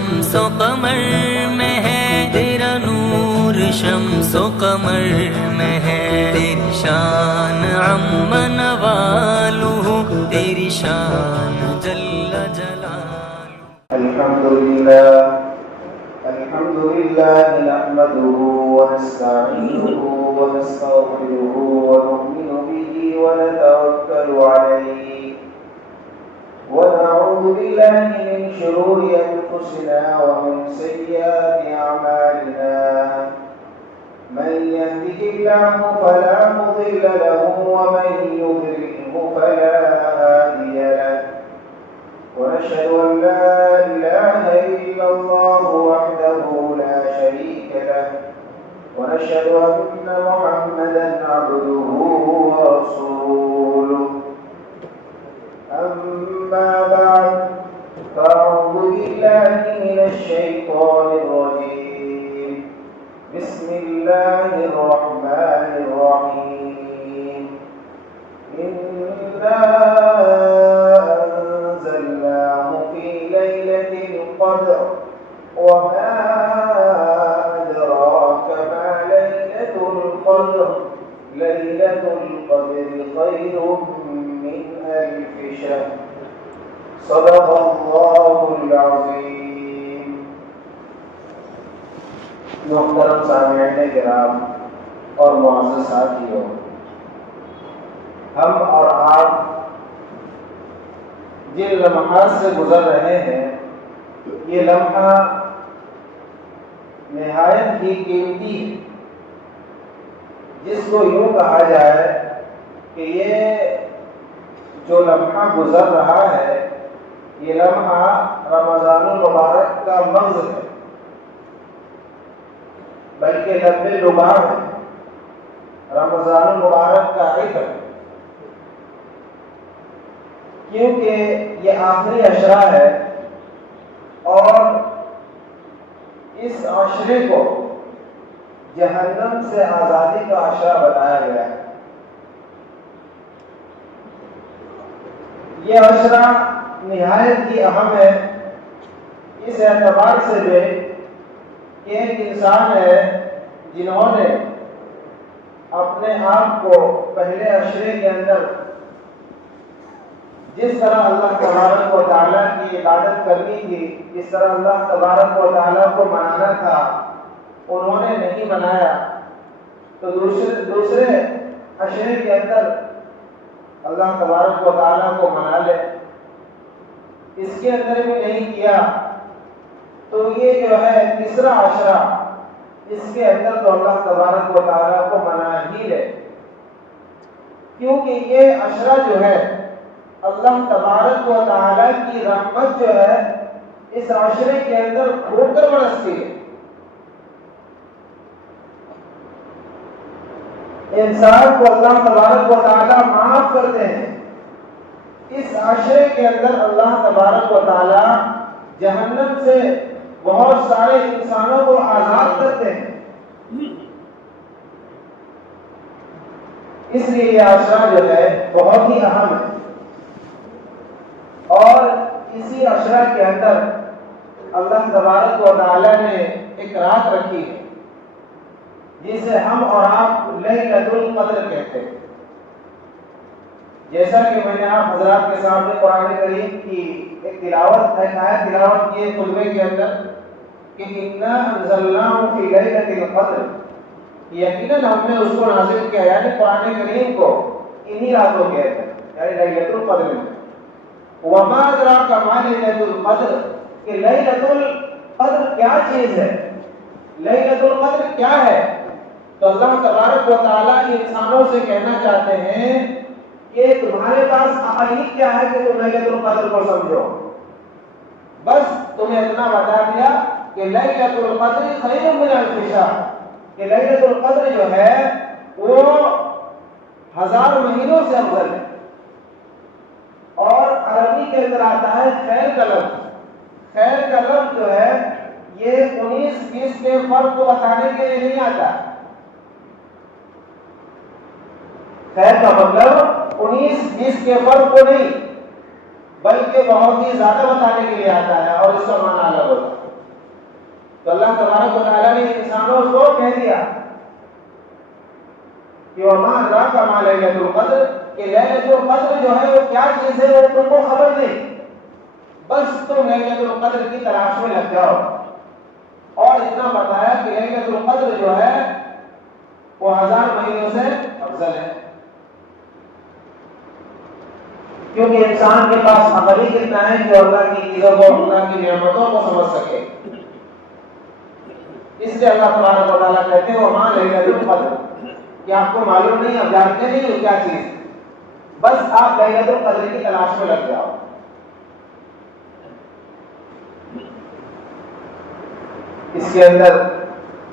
شمس و قمر میں ہے، تیرا نور شمس و قمر میں ہے، تیری شان عم نوالہ، تیری شان جل جلالہ۔ الحمد لله نحمده ونستعينه ونستغفره ونؤمن به ونتوكل عليه ونعوذ بالله من شرور أنفسنا ومن سيئات أعمالنا، من يهده الله فلا مضل له ومن يضلله فلا هادي له، ونشهد أن لا إله إلا الله وحده لا شريك له، ونشهد أن محمدا عبده ورسوله. أما بعد، فأعوذ بالله من الشيطان الرجيم. بسم الله الرحمن الرحيم. إنا أنزلناه في ليلة القدر، وما أدراك ما ليلة القدر. ليلة القدر خير من ألف شهر. صدق الله العظيم. محترم سامعین کرام اور معزز ساتھیوں، ہم اور آپ جن لمحات سے گزر رہے ہیں، یہ لمحہ نہایت ہی قیمتی ہے، جس کو یوں کہا جائے کہ یہ جو لمحہ گزر رہا ہے، یہ لمحہ رمضان المبارک کا مغز ہے، بلکہ لب لباب ہے، رمضان المبارک کا عطر، کیونکہ یہ آخری عشرہ ہے اور اس عشرے کو جہنم سے آزادی کا عشرہ بتایا گیا ہے۔ یہ عشرہ نہایت ہی اہم ہے، اس اعتبار سے بھی کہ ایک انسان ہے جنہوں نے اپنے آپ کو پہلے عشرے کے اندر جس طرح اللہ تبارک و تعالیٰ کی عبادت کرنی تھی، جس طرح اللہ تبارک و تعالیٰ کو منانا تھا، انہوں نے نہیں منایا، تو دوسرے عشرے کے اندر اللہ تبارک و تعالیٰ کو منا لے، اس کے اندر بھی نہیں کیا تو یہ جو ہے تیسرا عشرہ، اس کے اندر تو اللہ تبارک و تعالیٰ کو منا ہی لے، کیونکہ یہ عشرہ جو ہے اللہ تبارک و تعالیٰ کی رحمت جو ہے اس عشرے کے اندر کھو کر برستی ہے۔ انسان کو اللہ تبارک و تعالیٰ معاف کرتے ہیں، اس عشرے کے اندر اللہ تبارک و تعالیٰ جہنم سے بہت سارے انسانوں کو آزاد کرتے ہیں۔ اس لیے یہ عشرہ جو ہے بہت ہی اہم ہے، اور اسی عشرہ کے اندر اللہ تبارک و تعالیٰ نے ایک رات رکھی ہے جسے ہم اور آپ لیلۃ القدر کہتے ہیں۔ جیسا کہ میں نے آپ حضرات کے سامنے قرآن کریم کی ایک آیت تلاوت کی خطبے کے اندر کہ انا انزلناہ فی لیلۃ القدر، یقیناً ہم نے اس کو نازل کیا، یعنی قرآن کریم کو انہی راتوں کے اندر، یعنی لیلۃ القدر میں۔ وما ادراک ما لیلۃ القدر، کہ لیلۃ القدر کیا چیز ہے، لیلۃ القدر کیا ہے؟ تو اللہ تبارک و تعالیٰ انسانوں سے کہنا چاہتے ہیں کہ تمہارے پاس عقل کیا ہے کہ تم لیلۃ القدر کو سمجھو، بس تمہیں اتنا بتا دیا کہ لیلۃ القدر خیر من الف شہر، کہ لیلۃ القدر جو ہے وہ 1000 مہینوں سے افضل ہے۔ اور عربی کے اندر آتا ہے خیر کا لفظ، خیر کا لفظ جو ہے یہ 19-20 کے فرق کو بتانے کے لیے نہیں آتا، خیر کا مطلب 19-20 کے فرق کو نہیں بلکہ بہت ہی زیادہ بتانے کے لیے آتا ہے، اور اس کا معنی الگ ہوتا ہے۔ تو اللہ تبارک و تعالیٰ نے انسانوں کو کہہ دیا کہ وما ادراک ما لیلۃ القدر، کہ لیلۃ القدر جو ہے وہ کیا چیز ہے وہ تم کو خبر نہیں، بس تم لیلۃ القدر کی تلاش میں لگ جاؤ۔ اور اتنا بتایا کہ لیلۃ القدر جو ہے وہ 1000 مہینوں سے افضل ہے، کیونکہ انسان کے پاس عقل ہی کتنا ہے کہ اللہ کی چیزوں کو، اللہ کی نعمتوں کو سمجھ سکے۔ اس لیے اللہ تبارک و تعالیٰ کہتے ہیں وما لیلۃ القدر، کہ آپ کو معلوم نہیں، آپ جانتے نہیں وہ کیا چیز، بس آپ لیلۃ القدر کی تلاش میں لگ جاؤ۔ اس کے اندر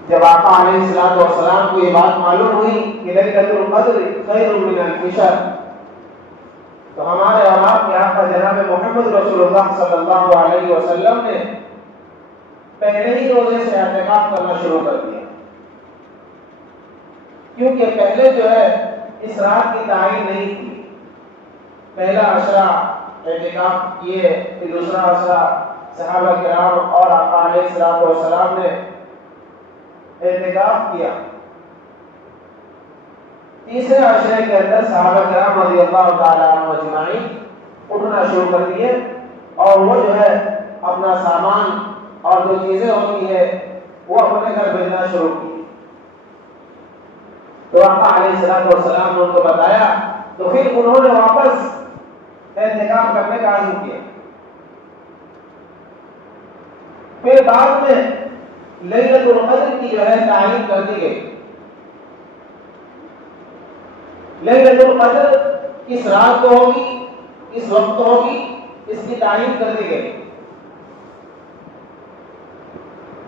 جب آقا علیہ الصلوۃ والسلام کو یہ بات معلوم ہوئی کہ لیلۃ القدر خیر من الف شہر، تو ہمارے اور آپ کے آقا جناب محمد رسول اللہ صلی اللہ علیہ وسلم نے پہلے ہی روزے سے اعتکاف کرنا شروع کر دیا، کیونکہ پہلے جو ہے اس رات کی تعین نہیں تھی۔ پہلا عشرہ اعتکاف کیے، پھر دوسرا عشرہ صحابہ کرام اور آقا علیہ الصلوۃ والسلام نے اعتکاف کیا۔ تیسرے عشرے کے اندر صحابہ کرام رضی اللہ تعالیٰ عنہ اجمعین اٹھنا شروع کر دیے، اور وہ جو ہے اپنا سامان اور جو چیزیں ہوتی ہے وہ اپنے گھر بھیجنا شروع کی۔ تو آقا علیہ الصلوۃ والسلام نے ان کو بتایا، تو پھر انہوں نے واپس اعتکاف کرنے کا عزم کیا۔ پھر بعد میں لیلۃ القدر کی جو ہے تعین کر دی گئی۔ لیلۃ القدر کس رات کو ہوگی، کس وقت ہوگی، اس کی تعین کر دی گئی۔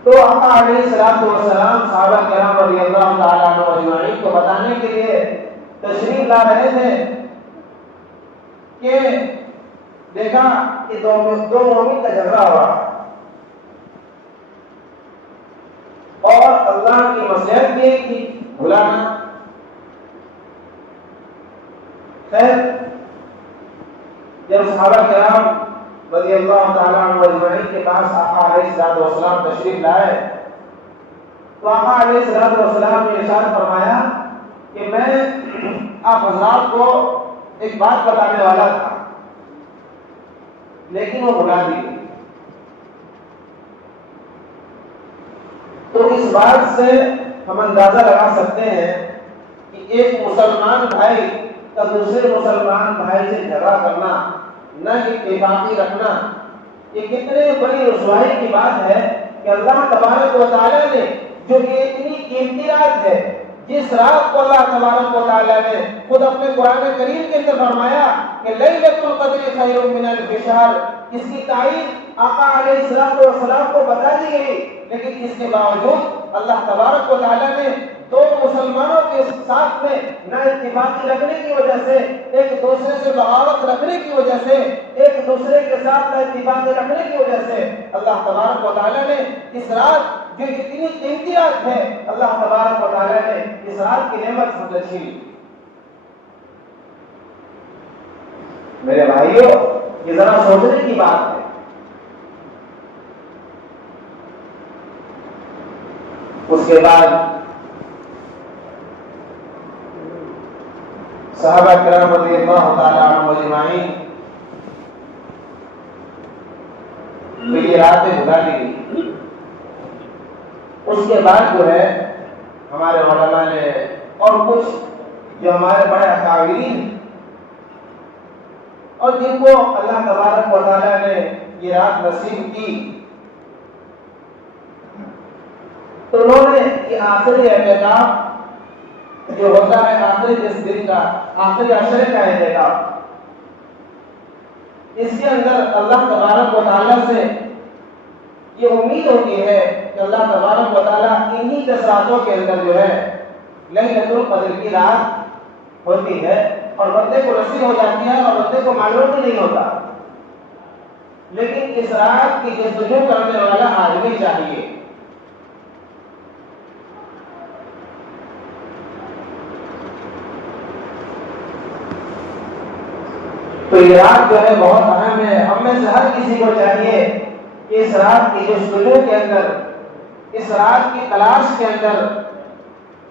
تو آقا علیہ الصلوۃ والسلام صحابہ کرام رضی اللہ تعالیٰ عنہ اجمعین کو بتانے کے لیے تشریف لا رہے تھے کہ دیکھا کہ دو مومن کا جھگڑا ہوا اور اللہ کی مصلحت بھی تھی بھلانا۔ خیر، جب صحابہ کرام رضی اللہ تعالیٰ عنہ اجمعین کے پاس آقا علیہ الصلوۃ والسلام تشریف لائے، تو آقا علیہ الصلوۃ والسلام نے ارشاد فرمایا کہ میں آپ حضرات کو ایک بات بتانے والا تھا، لیکن وہ بھلا دی گئی۔ تو اس بات سے ہم اندازہ لگا سکتے ہیں کہ ایک مسلمان بھائی کا دوسرے مسلمان بھائی سے جھگڑا کرنا، نہ اتفاقی رکھنا، یہ کتنے بڑی رسوائی کی بات ہے کہ اللہ تبارک و تعالیٰ نے جو کہ اتنی قیمتی رات ہے، جس رات کو اللہ تبارک و تعالیٰ نے خود اپنے قرآن کریم کے اندر فرمایا کہ لیلۃ القدر خیر من الف شہر، اس کی تعین آقا علیہ الصلوۃ والسلام کو بتا دی گئی، لیکن اس کے باوجود اللہ تبارک و تعالیٰ نے دو مسلمانوں کے ساتھ میں نہ اتفاقی رکھنے کی وجہ سے، ایک دوسرے سے بغاوت رکھنے کی وجہ سے، ایک دوسرے کے ساتھ نہ اتفاقی رکھنے کی وجہ سے اللہ تبارک و تعالیٰ نے اس رات جو اتنی قیمتی رات ہے، اللہ تبارک و تعالیٰ نے اس رات کی نعمت ہم سے چھین لی۔ میرے بھائیوں، یہ ذرا سوچنے کی بات ہے۔ اس کے بعد صحابہ کرام رضی اللہ تعالیٰ عنہ اجمعین یہ راتیں بھلا دی گئی۔ اس کے بعد جو ہے ہمارے علماء نے اور کچھ جو ہمارے بڑے اکابرین اور جن کو اللہ تبارک و تعالیٰ نے یہ رات نصیب کی، تو انہوں نے یہ آخری اعتکاف جو ہوتا ہے آخری جس دن کا آخری عشرے کا اعتکاف، اس کے اندر اللہ تبارک و تعالیٰ سے یہ امید ہوتی ہے کہ اللہ تبارک و تعالیٰ انہی 10 راتوں کے اندر جو ہے لیلۃ القدر کی رات ہوتی ہے اور بندے کو نصیب ہو جاتی ہے اور بندے کو معلوم بھی نہیں ہوتا، لیکن اس رات کی جستجو کرنے والا آدمی چاہیے۔ تو یہ رات جو ہے بہت اہم ہے، ہم میں سے ہر کسی کو چاہیے کہ اس رات کی جستجو کے اندر اس رات کی تلاش کے اندر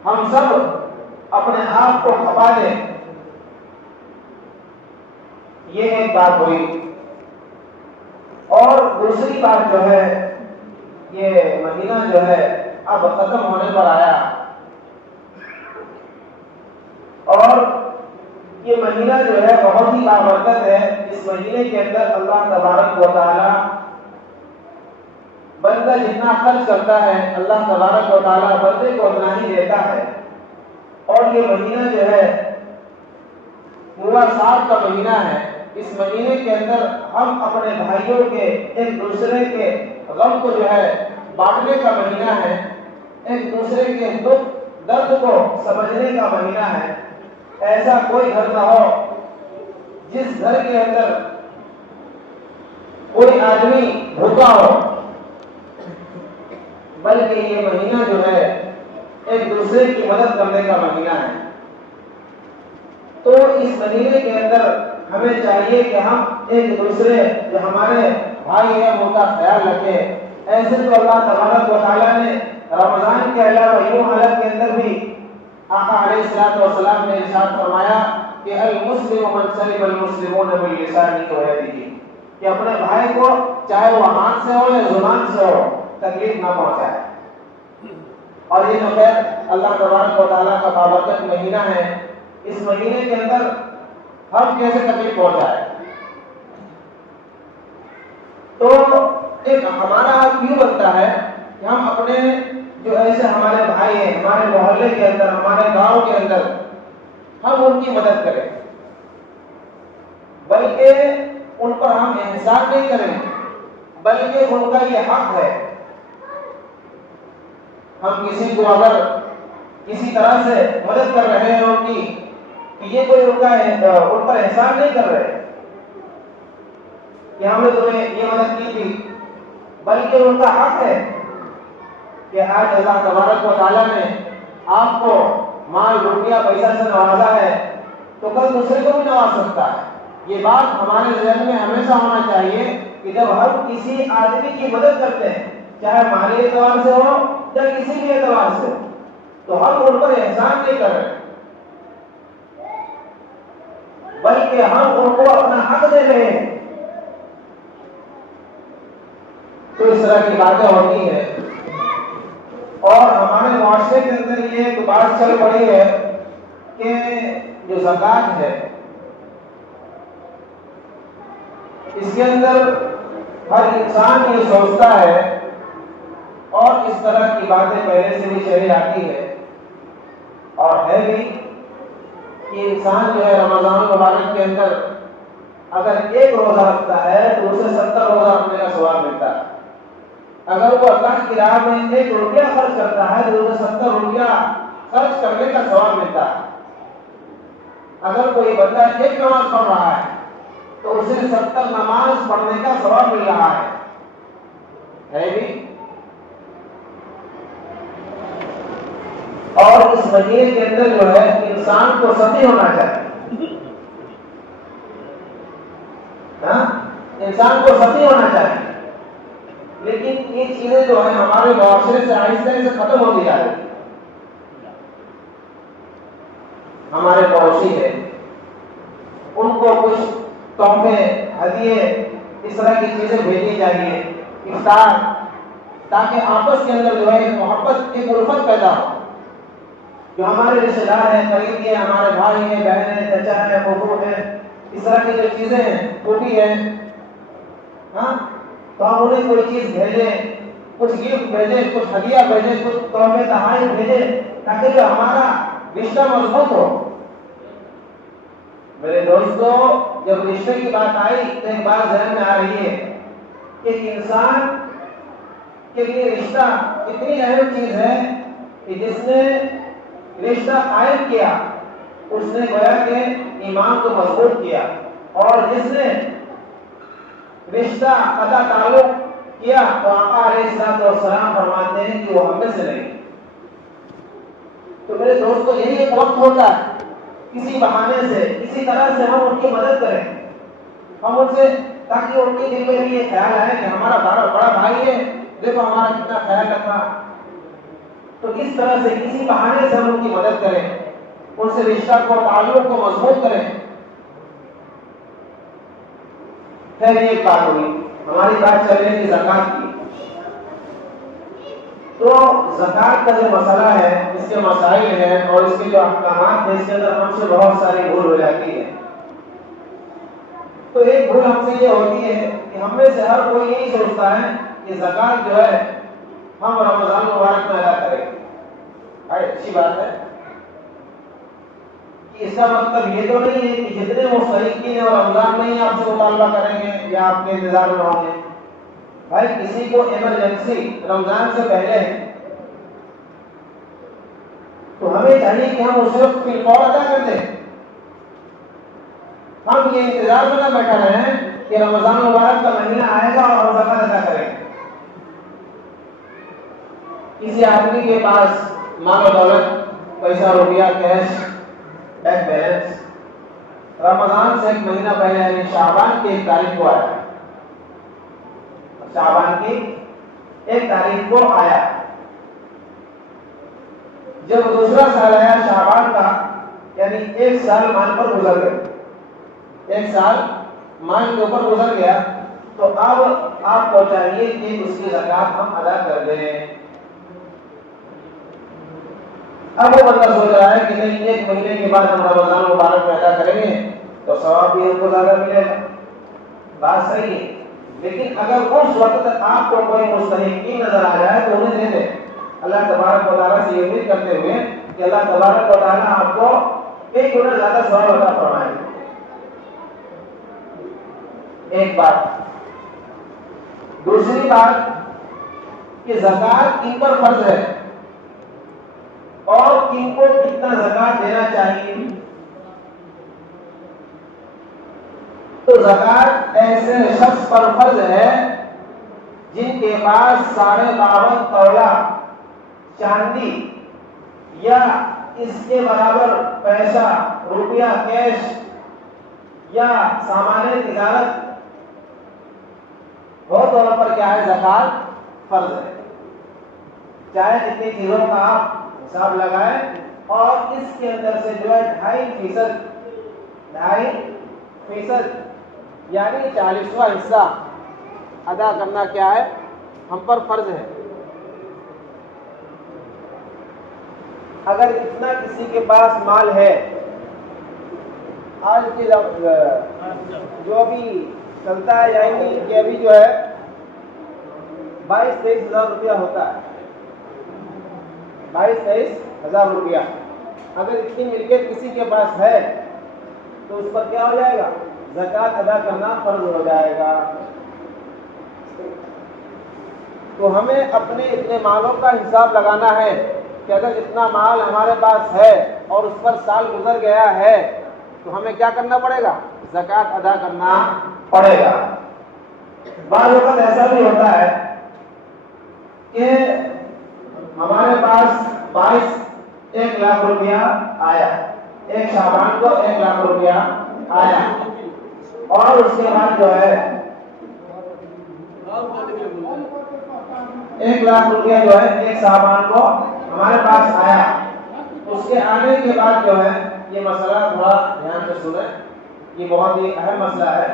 ہم سب اپنے آپ کو کھپا دیں. یہ ایک بات ہوئی. اور دوسری بات جو ہے، یہ مہینہ جو ہے اب ختم ہونے پر آیا، اور یہ مہینہ جو ہے بہت ہی بابرکت ہے. اس مہینے کے اندر اللہ تبارک و تعالی بندہ جتنا خرچ کرتا ہے اللہ تبارک و تعالی بندے کو اتنا ہی دیتا ہے. اور یہ مہینہ جو ہے پورا سال کا مہینہ ہے. اس مہینے کے اندر ہم اپنے بھائیوں کے ایک دوسرے کے غم کو جو ہے بانٹنے کا مہینہ ہے. ایک دوسرے کے دکھ درد کو سمجھنے کا مہینہ ہے. ایسا کوئی گھر نہ ہو جس گھر کے اندر کوئی آدمی بھوکا ہو، بلکہ یہ مہینہ جو ہے ایک دوسرے کی مدد کرنے کا مہینہ ہے. تو اس مہینے کے اندر ہمیں چاہیے کہ ہم ایک دوسرے جو ہمارے بھائی ہیں ان کا خیال رکھیں. ایسے تو اللہ تبارک و تعالیٰ نے رمضان کے علاوہ یوں حالت کے اندر بھی آقا علیہ الصلوۃ والسلام نے ارشاد فرمایا کہ المسلم من سلم المسلمون من لسانه ويده، کہ اپنے بھائی کو چاہے وہ ہاتھ سے ہو یا زبان سے ہو تکلیف نہ پہنچائے. اور یہ جو خیر اللہ تبارک و تعالیٰ کا بابرکت مہینہ ہے، اس مہینے کے اندر ہم کیسے تکلیف پہنچائے؟ تو ایک ہمارا حق یوں بنتا ہے کہ ہم اپنے جو ایسے ہمارے بھائی ہیں ہمارے محلے کے اندر، ہمارے گاؤں کے اندر، ہم ان کی مدد کریں، بلکہ ان پر ہم احسان نہیں کریں، بلکہ ان کا یہ حق ہے. ہم کسی کو اگر کسی طرح سے مدد کر رہے ہیں ان کی، کہ یہ کوئی ان پر احسان نہیں کر رہے کہ ہم نے تمہیں یہ مدد کی تھی، بلکہ ان کا حق ہے کہ آج اللہ تبارک و تعالیٰ نے آپ کو مال روپیہ پیسہ سے نوازا ہے تو کل دوسرے کو بھی نواز سکتا ہے. یہ بات ہمارے ذہن میں ہمیشہ ہونا چاہیے کہ جب ہم کسی آدمی کی مدد کرتے ہیں، چاہے مالی اعتبار سے ہو یا کسی بھی اعتبار سے، تو ہم ان پر احسان نہیں کر رہے، بلکہ ہم ان کو اپنا حق دے رہے ہیں. تو اس طرح کی باتیں ہوتی ہیں. اور ہمارے معاشرے کے اندر یہ ایک بات چل پڑی ہے کہ جو زکوٰۃ ہے اس کے اندر ہر انسان یہ سوچتا ہے، اور اس طرح کی باتیں پہلے سے بھی چلی آتی ہے اور ہے بھی، کہ انسان جو ہے رمضان المبارک کے اندر اگر ایک روزہ رکھتا ہے تو اسے 70 روزہ رکھنے کا ثواب ملتا ہے. اگر وہ اللہ کی راہ میں 1 روپیہ خرچ کرتا ہے تو اسے 70 روپیہ خرچ کرنے کا ثواب ملتا ہے. اگر کوئی بندہ 1 نماز پڑھ رہا ہے تو اسے 70 نماز پڑھنے کا ثواب مل رہا ہے بھی. اور اس مہینے کے اندر جو ہے انسان کو سخی ہونا چاہیے، انسان کو سخی ہونا چاہیے. لیکن یہ چیزیں جو ہیں ہمارے معاشرے سے آہستہ سے ختم ہوتی جا رہی. ہمارے پڑوسی ہیں ان کو کچھ تحفے ہدیے اس طرح کی چیزیں بھیجنی چاہیے افطار، تاکہ آپس کے اندر جو ہے ایک محبت ایک الفت پیدا ہو. جو ہمارے رشتے دار ہیں، قریبی ہیں، ہمارے بھائی ہیں، بہن ہیں، چچا ہیں، پھوپھو ہیں، اس طرح کی جو چیزیں ہیں، پھوپھی ہیں، تو ہم انہیں کوئی چیز بھیجیں، کچھ گفٹ بھیجیں، کچھ ہدیہ بھیجیں، کچھ تحفے تحائف بھیجیں، تاکہ جو ہمارا رشتہ مضبوط ہو. میرے دوستو، جب رشتے کی بات آئی تو ایک بات ذہن میں آ رہی ہے کہ انسان کے لیے رشتہ اتنی اہم چیز ہے کہ جس نے رشتہ قائم کیا اس نے گویا کہ ایمان کو مضبوط کیا، اور جس نے رشتہ قطع تعلق کیا تو آقا علیہ الصلوۃ والسلام فرماتے ہیں کہ وہ ہم میں سے نہیں. تو میرے دوستو، یہی ایک وقت ہوتا ہے کسی بہانے سے کسی طرح سے ہم ان کی مدد کریں، ہم ان سے، تاکہ ان کے دل میں بھی یہ خیال آئے کہ ہمارا بڑا بھائی ہے، دیکھو ہمارا کتنا خیال رکھا، تو اس طرح سے کسی بہانے سے ہم ان کی مدد کریں، ان سے رشتہ کو تعلق کو مضبوط کریں۔ پھر ایک بات ہوئی، ہماری بات چل رہی تھی زکوٰۃ کی، تو زکوٰۃ کا جو مسئلہ ہے، اس کے مسائل ہیں اور اس کے جو احکامات ہیں، اس کے اندر ہم سے بہت ساری بھول ہو جاتی ہے۔ تو ایک بھول ہم سے یہ ہوتی ہے کہ ہم میں سے ہر کوئی یہی سوچتا ہے کہ زکوٰۃ جو ہے ہم رمضان مبارک میں ادا کریں۔ اچھی بات ہے کہ اس کا مطلب یہ تو نہیں ہے کہ جتنے مستحقین ہیں اور رمضان میں ہی آپ سے مطالبہ کریں گے یا آپ کے انتظار میں ہوں گے۔ بھائی کسی کو ایمرجنسی رمضان سے پہلے ہے تو ہمیں چاہیے کہ ہم اس وقت فی الفور ادا کر دیں، ہم یہ انتظار میں نہ بیٹھا رہے ہیں کہ رمضان مبارک کا مہینہ آئے گا اور ہم زکوٰۃ ادا کریں گے۔ کسی آدمی کے پاس مال و دولت، پیسہ روپیہ، کیش، بینک بیلنس رمضان سے ایک مہینہ پہلے یعنی شعبان کی 1 تاریخ کو آیا، شعبان کی 1 تاریخ کو آیا۔ جب دوسرا سال آیا شعبان کا، یعنی 1 سال مان پر گزر گئے، 1 سال مان کے اوپر گزر گیا، تو اب آپ کو چاہیے کہ اس کی زکوٰۃ ہم ادا کر دیں۔ اب وہ بندہ سوچ رہا ہے کہ نہیں 1 مہینے کے بعد ہم رمضان مبارک میں ادا کریں گے تو ثواب بھی ہم کو زیادہ ملے گا، بات صحیح ہے، لیکن اگر اس وقت آپ کو کوئی مستحقین نظر آ جائے تو انہیں دے دیں، اللہ تبارک و تعالیٰ سے یہ امید کرتے ہوئے کہ اللہ تبارک و تعالیٰ آپ کو 1 گنا زیادہ ثواب عطا فرمائے۔ ایک بات، دوسری بات کہ زکوٰۃ کن پر فرض ہے اور کن کو کتنا زکوٰۃ دینا چاہیے۔ تو زکوٰۃ ایسے شخص پر فرض ہے جن کے پاس 52.5 تولہ چاندی یا اس کے برابر پیسہ، روپیہ، کیش یا سامان تجارت ہو، طور پر کیا ہے زکوٰۃ فرض ہے۔ چاہے جتنی چیزوں کا آپ حساب لگائیں اور اس کے اندر سے جو ہے 2.5% یعنی 40واں حصہ ادا کرنا کیا ہے ہم پر فرض ہے۔ اگر اتنا کسی کے پاس مال ہے، آج کی جو ابھی چلتا ہے یعنی کہ ابھی جو ہے 22-23 ہزار روپیہ ہوتا ہے، 22-23 ہزار روپیہ اگر اتنی ملکیت کسی کے پاس ہے تو اس پر کیا ہو جائے گا، زکوٰۃ ادا کرنا فرض ہو جائے گا۔ تو ہمیں اپنے اتنے مالوں کا حساب لگانا ہے کہ اگر اتنا مال ہمارے پاس ہے اور اس پر سال گزر گیا ہے تو ہمیں کیا کرنا پڑے گا، زکوٰۃ ادا کرنا پڑے گا۔ بعض وقت ایسا بھی ہوتا ہے کہ ہمارے پاس 1 لاکھ روپیہ آیا، 1 شعبان کو 1 لاکھ روپیہ آیا، اور اس کے بعد جو ہے 1 لاکھ روپیہ جو ہے 1 شعبان کو ہمارے پاس آیا۔ اس کے آنے کے بعد جو ہے یہ مسئلہ تھوڑا دھیان سے سنیں، یہ بہت ہی اہم مسئلہ ہے،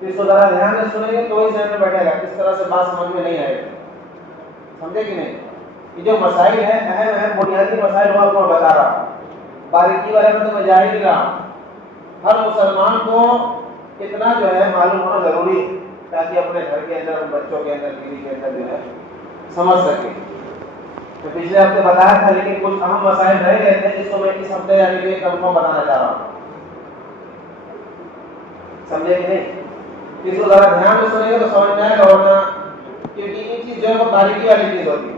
اس کو ذرا دھیان سے سنیں گے تو ہی ذہن میں بیٹھے گا، کس طرح سے بات سمجھ میں نہیں آئے گی، سمجھے کہ نہیں۔ یہ جو مسائل ہیں اہم بنیادی مسائل وہ آپ کو بتا رہا ہوں، باریکی والے میں تو میں جا ہی نہیں رہا ہوں۔ ہر مسلمان کو اتنا جو ہے معلوم ہونا ضروری ہے تاکہ اپنے گھر کے اندر، بچوں کے اندر، بیوی کے اندر جو ہے سمجھ سکے۔ تو پچھلے ہفتے بتایا تھا لیکن کچھ اہم مسائل رہ گئے تھے جس کو میں اس ہفتے یعنی کہ کنفرم بتانا چاہ رہا ہوں، سمجھے کہ نہیں۔ اس کو ذرا دھیان سے سنیں گے تو سمجھ میں آئے گا، ورنہ کیونکہ یہ چیز جو ہے وہ باریکی والی چیز ہوتی ہے،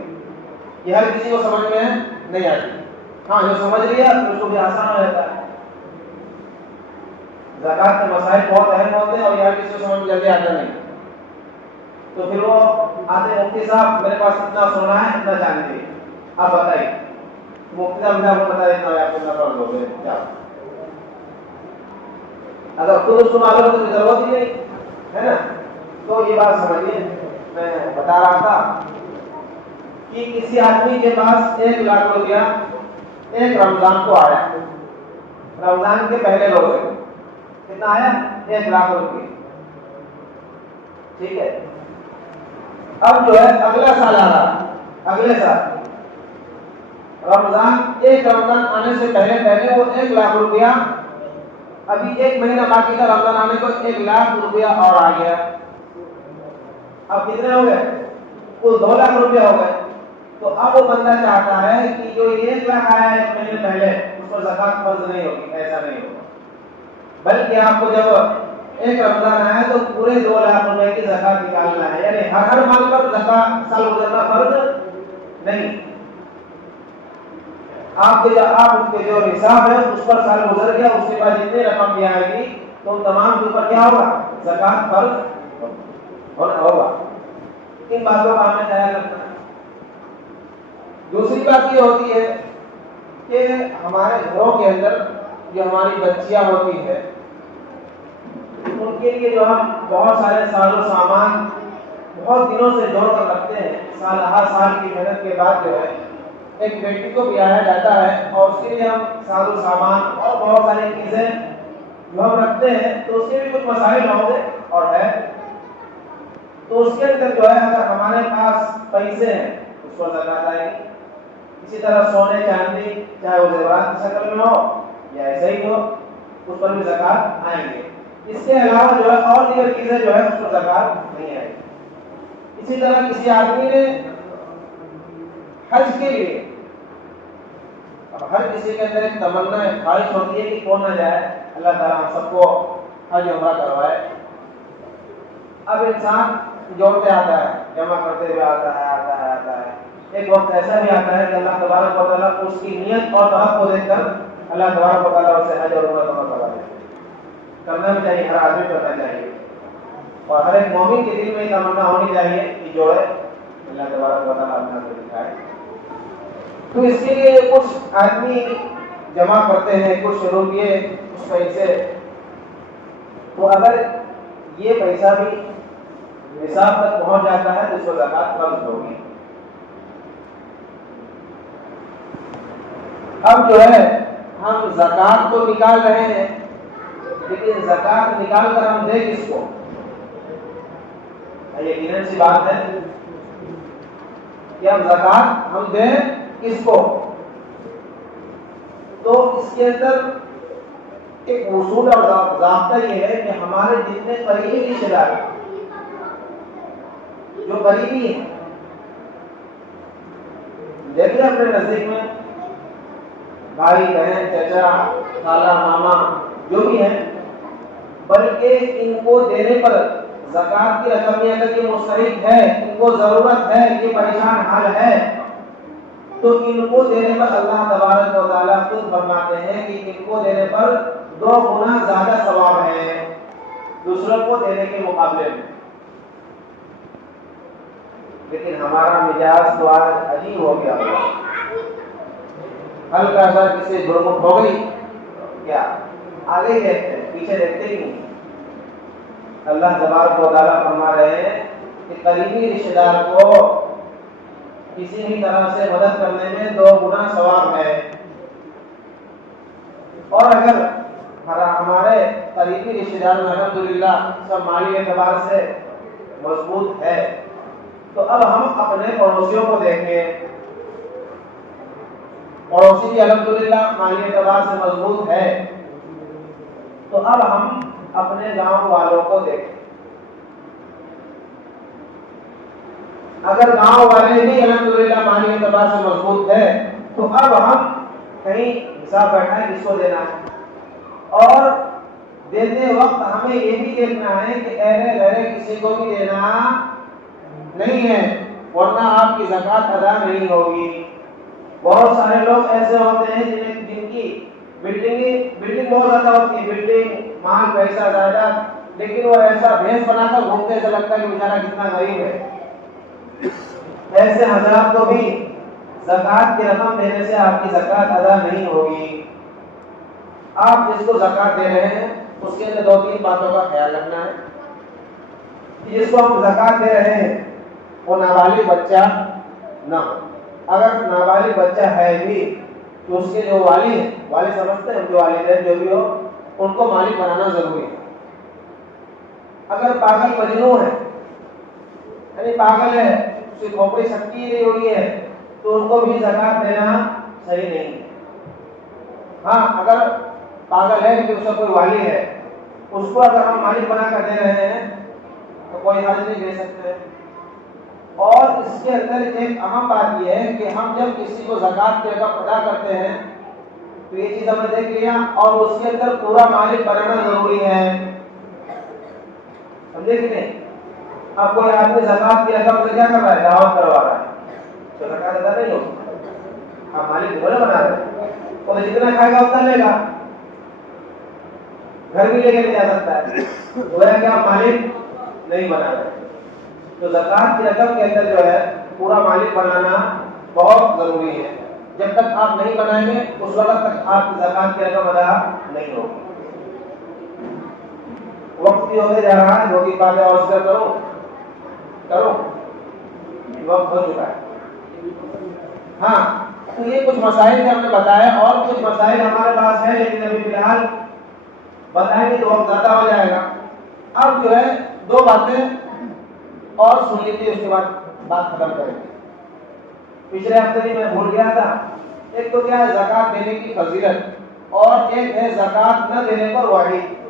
یہ ہر کسی کو سمجھ میں نہیں آتی۔ ہاں جو سمجھ لیا اس کو بھی آسان ہو جاتا ہے۔ زکوٰۃ کے مسائل بہت اہم ہوتے ہیں اور یہ ہر کسی کو سمجھ میں جلدی آتا نہیں، تو پھر وہ آتے مفتی صاحب میرے پاس اتنا سونا ہے، اتنا چاندی ہے، آپ بتائیے، مفتی صاحب آپ کو بتا دیتا ہوں آپ کو اتنا فرض ہو گئے کیا، اگر خود اس کو معلوم ہونے کی ضرورت ہی نہیں ہے نا۔ تو یہ بات سمجھیے، میں بتا رہا تھا کہ کسی آدمی کے پاس 1 لاکھ روپیہ ایک رمضان کو آیا، رمضان کے پہلے روزے کتنا آیا؟ 1 لاکھ روپیہ، ٹھیک ہے۔ اب جو ہے اگلا سال آ رہا، اگلے سال رمضان، 1 رمضان آنے سے پہلے وہ 1 لاکھ روپیہ، ابھی 1 مہینہ باقی تھا رمضان آنے کو، 1 لاکھ روپیہ اور آ گیا۔ اب کتنے ہو گئے؟ وہ 2 لاکھ روپیہ ہو گئے۔ تو اب وہ بندہ چاہتا ہے کہ جو 1 لاکھ آیا 1 مہینے پہلے اس پر زکات فرض نہیں ہوگی، ایسا نہیں ہوگا، بلکہ آپ کو جب 1 رمضان آیا تو پورے 2 لاکھ روپے کی زکات نکالنا ہے، یعنی ہر مال پر زکات سال گزرنا فرض نہیں۔ آپ کے جو نصاب ہے اس پر سال گزر گیا، اس کے بعد جتنے رقم بھی آئے گی تو تمام کے اوپر کیا ہوگا؟ زکات فرض ہوگا۔ ان باتوں کا ہمیں خیال رکھنا ہے۔ دوسری بات یہ ہوتی ہے کہ ہمارے گھروں کے اندر جو ہماری بچیاں ہوتی ہیں ان کے لیے جو ہم بہت سارے ساز و سامان بہت دنوں سے جوڑ کر رکھتے ہیں، ہر سال کی محنت کے بعد جو ہے ایک بیٹی کو بیایا جاتا ہے اور اس کے لیے ہم ساز و سامان اور بہت ساری چیزیں جو ہم رکھتے ہیں، تو اس کے بھی کچھ مسائل ہوں گے اور ہے، تو اس کے اندر جو ہے اگر ہمارے پاس پیسے ہیں اس پر زکات آئے گی۔ اسی طرح سونے چاندی چاہے وہ زیورات کی شکل میں ہو یا ایسے ہی ہو اس پر بھی زکات آئیں گے۔ اس کے علاوہ جو ہے اور دیگر چیزیں جو ہے اس پر زکات نہیں آئے گی۔ اسی طرح کسی آدمی نے حج کے لیے، اب ہر کسی کے اندر ایک تمنا ہے، خواہش ہوتی ہے کہ کون نہ جائے، اللہ تعالیٰ ہم سب کو حج عمرہ کروائے۔ اب انسان جوڑتے آتا ہے، جمع کرتے ہوئے آتا ہے، ایک وقت ایسا بھی آتا ہے کہ اللہ تبارک و تعالیٰ اس کی نیت اور طرف کو دیکھ کر اللہ تبارک و تعالیٰ اسے حج اور عمرہ کروا دیتے ہیں۔ کرنا بھی چاہیے، ہر آدمی کرنا چاہیے، اور ہر ایک مومن کے دل میں یہ تمنا ہونی چاہیے کہ جوڑے اللہ تبارک و تعالیٰ اپنا کو دکھائے۔ تو اس کے لیے کچھ آدمی جمع کرتے ہیں، کچھ روپیے، کچھ پیسے، تو اگر یہ پیسہ بھی نصاب تک پہنچ جاتا ہے تو اس کو زکات فرض ہوگی۔ اب جو ہے ہم زکات تو نکال رہے ہیں، لیکن زکات نکال کر ہم دیں کس کو؟ یقیناً سی بات ہے کہ ہم زکات ہم دیں کس کو؟ تو اس کے اندر ایک اصول اور ضابطہ یہ ہے کہ ہمارے جتنے قریبی رشتہ دار جو قریبی ہیں، دیکھیے اپنے نزدیک میں بھائی بہن چچا خالہ ماما جو بھی ہیں، بلکہ ان کو دینے پر زکات کی رقم میں اگر یہ مستحق ہے، ان کو ضرورت ہے، یہ پریشان حال ہے، تو ان کو دینے پر اللہ تبارک و تعالیٰ خود فرماتے ہیں کہ ان کو دینے پر 2 گنا زیادہ ثواب ہے دوسروں کو دینے کے مقابلے میں۔ لیکن ہمارا مزاج تو آج عجیب ہو گیا، ہلکا سا کسی گرمٹ ہو گئی کیا آگے دیکھتے ہیں، پیچھے دیکھتے ہی نہیں۔ اللہ تبارک و تعالیٰ فرما رہے ہیں کہ قریبی رشتہ دار کو کسی بھی طرح سے مدد کرنے میں 2 گنا ثواب ہے، اور اگر ہمارے قریبی رشتہ دار الحمدللہ سب مالی اعتبار سے مضبوط ہے، تو اب ہم اپنے پڑوسیوں کو دیکھیں، پڑوسی بھی الحمدللہ مالی اعتبار سے مضبوط ہے، تو اب ہم اپنے گاؤں والوں کو دیکھیں۔ اگر گاؤں والے بھی الحمدللہ مالی اعتبار سے مضبوط ہے تو اب ہم کہیں حساب بیٹھا ہے کس کو دینا ہے، اور دیتے وقت ہمیں یہ بھی دیکھنا ہے کہ ایرے غیرے کسی کو بھی دینا نہیں ہے، ورنہ آپ کی زکات ادا نہیں ہوگی۔ بہت سارے لوگ ایسے ہوتے ہیں جن کی بلڈنگ بہت زیادہ ہوتی ہے، بلڈنگ مال پیسہ زیادہ، لیکن وہ ایسا بھیس بنا کر گھومتے سے لگتا ہے کہ بیچارہ کتنا غریب ہے۔ ایسے حضرات کو بھی زکات کی رقم دینے سے آپ کی زکات ادا نہیں ہوگی۔ آپ جس کو زکات دے رہے ہیں اس کے اندر 2-3 باتوں کا خیال رکھنا ہے۔ جس کو ہم زکات دے رہے ہیں وہ نابالغ بچہ نہ ہو۔ اگر نابالغ بچہ ہے بھی تو اس کے جو والد ہیں، والد سمجھتے ہیں جو والدین جو بھی ہو ان کو مالک بنانا ضروری ہے۔ اگر پاگل مجنون ہے، یعنی پاگل ہے، اس کی کھوپڑی سکتی نہیں ہوئی ہے، تو ان کو بھی زکات دینا صحیح نہیں ہے۔ ہاں اگر پاگل ہے لیکن اس کا کوئی والی ہے، اس کو اگر ہم مالک بنا کر دے رہے ہیں تو کوئی حرج نہیں دے سکتے۔ اور اس کے اندر ایک اہم بات یہ ہے کہ ہم جب کسی کو زکات کی رقم ادا کرتے ہیں تو یہ چیز ہم نے دیکھ لیا، اور اس کے اندر پورا مالک بنانا ضروری ہے، سمجھے کہ نہیں؟ اب کوئی آدمی زکات کی رقم سے کیا کر رہا ہے؟ دعوت کروا رہا ہے، تو زکات ادا نہیں ہوگی، آپ مالک تھوڑے بنا رہے ہیں، وہ جتنا کھائے گا اتنا لے گا، گھر بھی لے کے نہیں جا سکتا ہے، وہ ہے کہ آپ مالک نہیں بنا رہے۔ تو زکات کی رقم کے اندر جو ہے پورا مالک بنانا بہت ضروری ہے۔ جب تک آپ نہیں بنائیں گے اس وقت تک آپ کی زکات کی رقم ادا نہیں ہوگی۔ وقت بھی ہوتے جا رہا ہے، دو تین باتیں اور ذکر کرو، وقت ہو چکا ہے۔ ہاں تو یہ کچھ مسائل ہم نے بتایا، اور کچھ مسائل ہمارے پاس ہے لیکن ابھی فی الحال بتائیں گے تو وقت زیادہ ہو جائے گا۔ اب جو ہے دو باتیں اور سن لیجیے، اس کے بعد بات ختم کریں گے۔ پچھلے ہفتے بھی میں بھول گیا تھا، ایک تو کیا ہے زکات دینے کی فضیلت، اور ایک ہے زکات نہ دینے پر وعید۔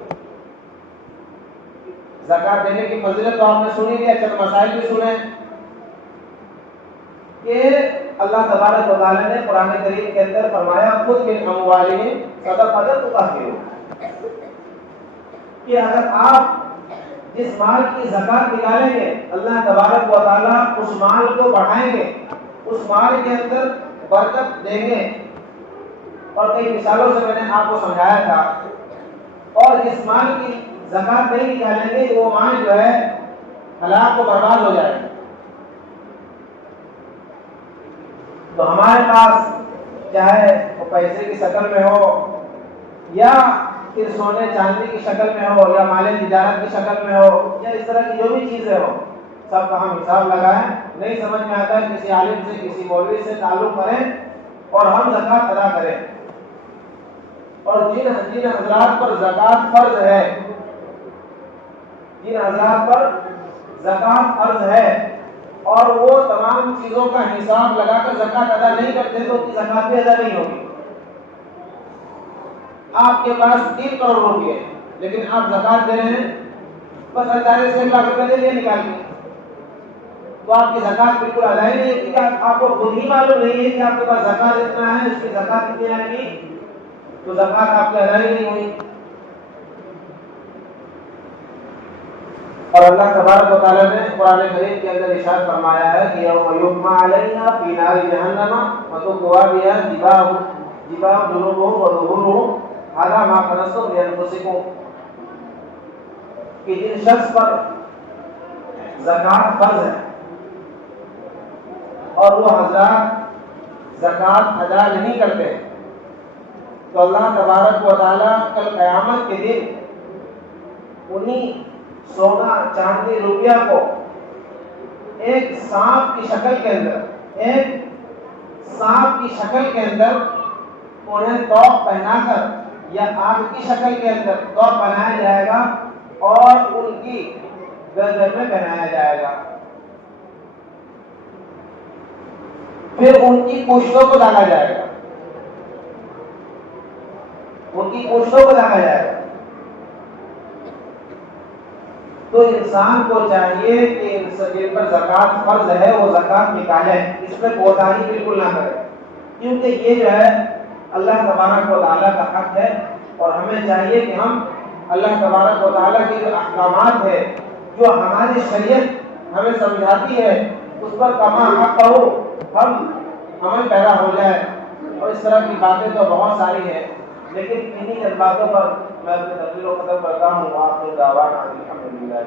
زکات دینے کی فضیلت تو آپ نے سنی لیا، چند مسائل بھی سنے کہ اللہ تبارک و تعالی نے قرآن کریم کے اندر فرمایا خود من اموالہم صدقۃ تطہرہم، کہ اگر آپ جس مال کی زکات نکالیں گے اللہ تبارک و تعالیٰ اس مال کو بڑھائیں گے، اس مال کے اندر برکت دیں گے۔ اور کئی مثالوں سے میں نے آپ کو سمجھایا تھا۔ اور جس مال کی زکات نہیں نکالیں گے وہ مال جو ہے ہلاک و برباد ہو جائے گا۔ تو ہمارے پاس چاہے وہ پیسے کی شکل میں ہو یا پھر سونے چاندی کی شکل میں ہو یا مال تجارت کی شکل میں ہو یا اس طرح کی جو بھی چیزیں ہو، سب کا ہم حساب لگائیں۔ نہیں سمجھ میں آتا ہے کسی عالم سے کسی مولوی سے تعلق کریں اور ہم زکات ادا کریں۔ اور جن حضرات پر زکات فرض ہے، جن حضرات پر زکات فرض ہے اور وہ تمام چیزوں کا حساب لگا کر زکات ادا نہیں کرتے تو ان کی زکات بھی ادا نہیں ہوگی۔ آپ کے پاس 3 کروڑ روپے لیکن آپ زکات دے رہے ہیں بس 1.5 لاکھ روپے دے لیے نکال کے، تو آپ کی زکات بالکل ادا ہی نہیں ہوگی۔ آپ کو خود ہی معلوم نہیں ہے کہ آپ کے پاس زکات اتنا ہے، اس کی زکات کتنی آئے گی، تو زکات آپ کی ادا ہی نہیں ہوئی۔ اور اللہ تبارک و تعالیٰ نے قرآن کریم کے اندر ارشاد فرمایا ہے کہ یوم یحمى علیہا فی نار جہنم وتکوی بہا جباہہم جنوبہم وظہورہم ھذا ما کنزتم لانفسکم، کہ جن شخص پر زکات فرض ہے اور وہ حضرات زکات ادا نہیں کرتے تو اللہ تبارک و تعالیٰ کل قیامت کے دن انہی سونا چاندی روپیہ کو ایک سانپ کی شکل کے اندر انہیں توق پہنا کر یا آگ کی شکل کے اندر توق بنایا جائے گا اور ان کی گردن میں پہنایا جائے گا، پھر ان کی پشتوں کو ڈالا جائے گا، تو انسان کو چاہیے کہ جن پر زکات فرض ہے وہ زکات نکالے، اس میں کوتاہی بالکل نہ کرے، کیونکہ یہ جو ہے اللہ تبارک و تعالیٰ کا حق ہے، اور ہمیں چاہیے کہ ہم اللہ تبارک و تعالیٰ کے جو احکامات ہے، جو ہماری شریعت ہمیں سمجھاتی ہے، اس پر کما حق ہو ہم عمل پیدا ہو جائے۔ اور اس طرح کی باتیں تو بہت ساری ہیں، لیکن انہی باتوں پر میں اپنے تقریر کو ختم کرتا ہوں۔ آپ کو دعوانا الحمدللہ۔